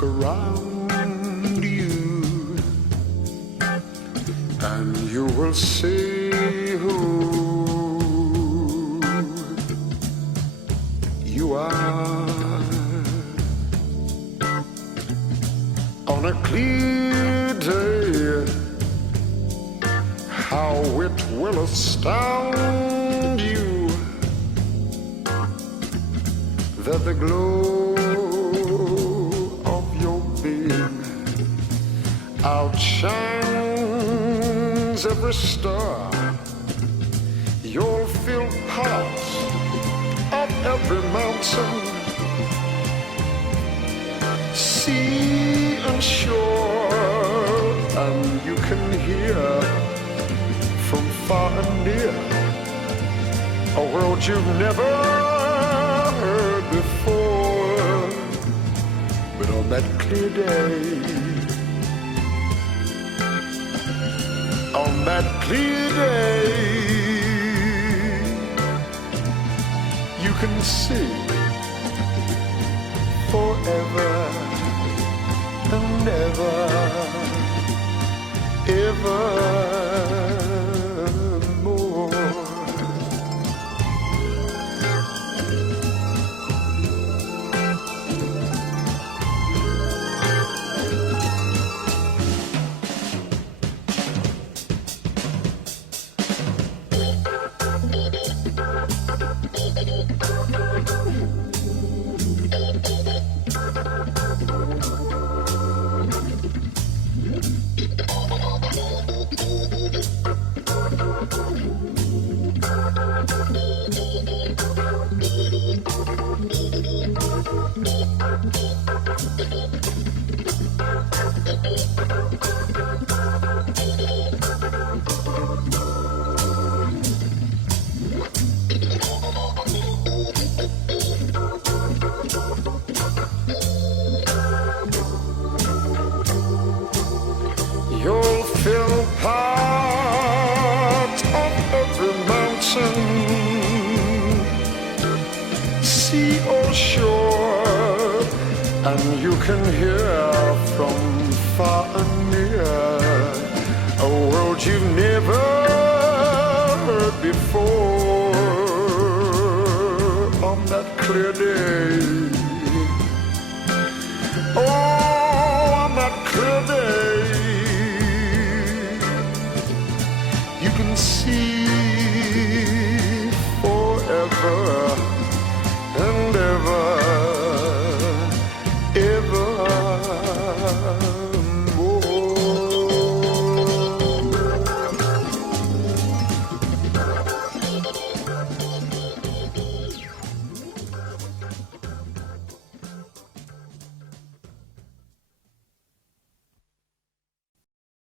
look around you, and you will see who you are. On a clear day, how it will astound you that the glow of your being outshines every star. You'll feel part of every mountain, sea and shore, and you can hear from far and near a world you've never heard before. But on that clear day, on that clear day, you can see forever and ever, evermore. You'll feel part of every mountain, sea or shore, and you can hear from far and near a world you've never heard before. On that clear day,